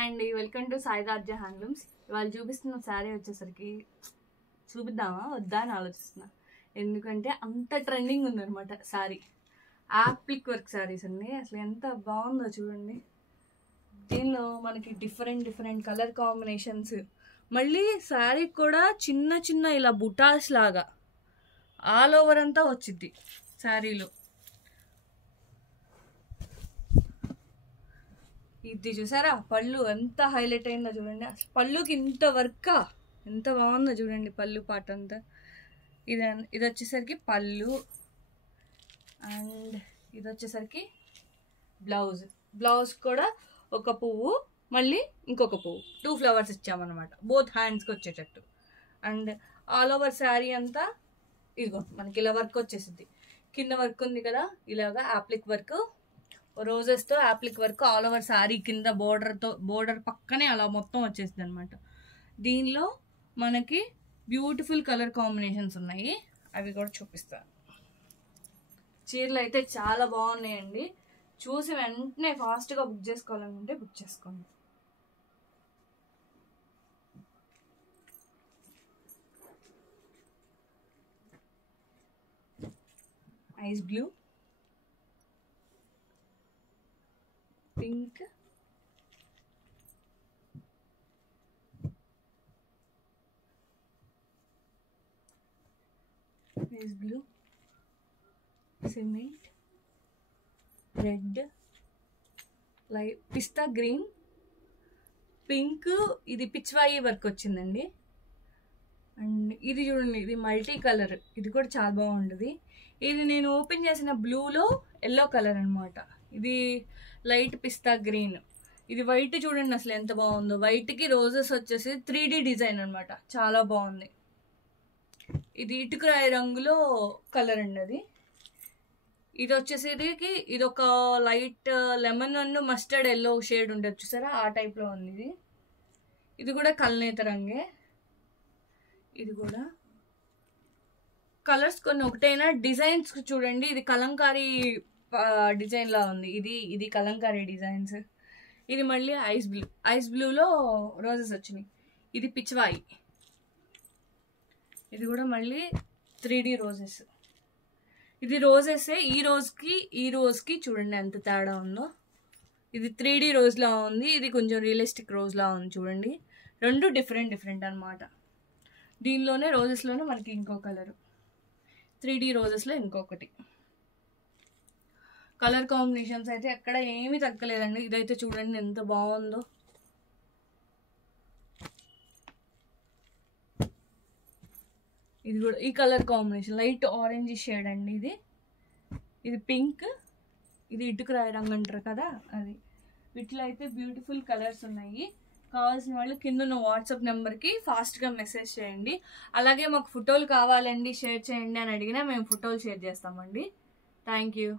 Hi అండి, welcome to సాయిరాజ్య handlooms. ఇవాళ చూపిస్తున్న శారీ వచ్చేసరికి చూపిద్దామా వద్దా అని ఆలోచిస్తున్నా. ఎందుకంటే అంత ట్రెండింగ్ ఉందన్నమాట శారీ. యాప్లిక్ వర్క్ శారీస్ అండి. అసలు ఎంత బాగుందో చూడండి. దీనిలో మనకి డిఫరెంట్ కలర్ కాంబినేషన్స్, మళ్ళీ శారీ కూడా చిన్న చిన్న ఇలా బుటాస్ లాగా ఆల్ ఓవర్ అంతా వచ్చింది శారీలో. ఇది చూసారా, పళ్ళు ఎంత హైలైట్ అయిందో చూడండి. అసలు పళ్ళుకి ఇంత వర్క్ ఎంత బాగుందో చూడండి. పళ్ళు పాట అంతా ఇది వచ్చేసరికి పళ్ళు, అండ్ ఇది వచ్చేసరికి బ్లౌజ్ కూడా ఒక పువ్వు మళ్ళీ ఇంకొక పువ్వు, 2 ఫ్లవర్స్ ఇచ్చామన్నమాట బోత్ హ్యాండ్స్కి వచ్చేటట్టు. అండ్ ఆల్ ఓవర్ శారీ అంతా ఇదిగో మనకి ఇలా వర్క్ వచ్చేసింది. కింద వర్క్ ఉంది కదా, ఇలాగా యాప్లిక్ వర్క్, రోజెస్తో applique work all over sari కింద బోర్డర్ పక్కనే అలా మొత్తం వచ్చేసింది అనమాట. దీనిలో మనకి బ్యూటిఫుల్ కలర్ కాంబినేషన్స్ ఉన్నాయి, అవి కూడా చూపిస్తాను. చీరలు అయితే చాలా బాగున్నాయండి. చూసి వెంటనే ఫాస్ట్గా బుక్ చేసుకోవాలనుకుంటే బుక్ చేసుకోండి. Ice blue, pink, ice blue, cement, red, light pista green, pink, ఇది పిచ్వాయి వర్క్ వచ్చిందండి. అండ్ ఇది చూడండి, ఇది మల్టీ కలర్, ఇది కూడా చాలా బాగుంటుంది. ఇది నేను ఓపెన్ చేసిన బ్లూలో ఎల్లో కలర్ అనమాట. ఇది లైట్ పిస్తా గ్రీన్, ఇది వైట్ చూడండి అసలు ఎంత బాగుందో. వైట్కి రోజెస్ వచ్చేసి 3D డిజైన్ అనమాట, చాలా బాగుంది. ఇది ఇటుకరాయి రంగులో కలర్ అండి. అది ఇది వచ్చేసరికి ఇది ఒక light lemon and mustard yellow shade ఉంటుంది చూసారా, ఆ టైప్లో ఉంది. ఇది కూడా కల్నేత రంగే. ఇది కూడా కలర్స్ కొన్ని ఒకటైనా డిజైన్స్ చూడండి. ఇది కలంకారీ డిజైన్ లా ఉంది. ఇది కలంకారీ డిజైన్స్. ఇది మళ్ళీ ఐస్ బ్లూలో రోజెస్ వచ్చినాయి. ఇది పిచ్వాయి, ఇది కూడా మళ్ళీ 3D రోజెస్. ఇది రోజెస్, ఈ రోజుకి చూడండి ఎంత తేడా ఉందో. ఇది 3D రోజ్ లా ఉంది, ఇది కొంచెం రియలిస్టిక్ రోజ్ లా ఉంది చూడండి. రెండు డిఫరెంట్ అనమాట. దీనిలోనే రోజెస్లోనే మనకి ఇంకో కలరు, 3D రోజెస్లో ఇంకొకటి. కలర్ కాంబినేషన్స్ అయితే ఎక్కడ ఏమీ తగ్గలేదండి. ఇదైతే చూడండి ఎంత బాగుందో. ఇది కూడా ఈ colour combination light orange shade అండి. ఇది పింక్, ఇది ఇటుకరాయి రంగు అంటారు కదా అది. వీటిలో అయితే బ్యూటిఫుల్ కలర్స్ ఉన్నాయి. కావాల్సిన వాళ్ళు కింద ఉన్న వాట్సాప్ నెంబర్కి ఫాస్ట్గా మెసేజ్ చేయండి. అలాగే మాకు ఫోటోలు కావాలండి షేర్ చేయండి అని అడిగినా మేము ఫోటోలు షేర్ చేస్తామండి. Thank you.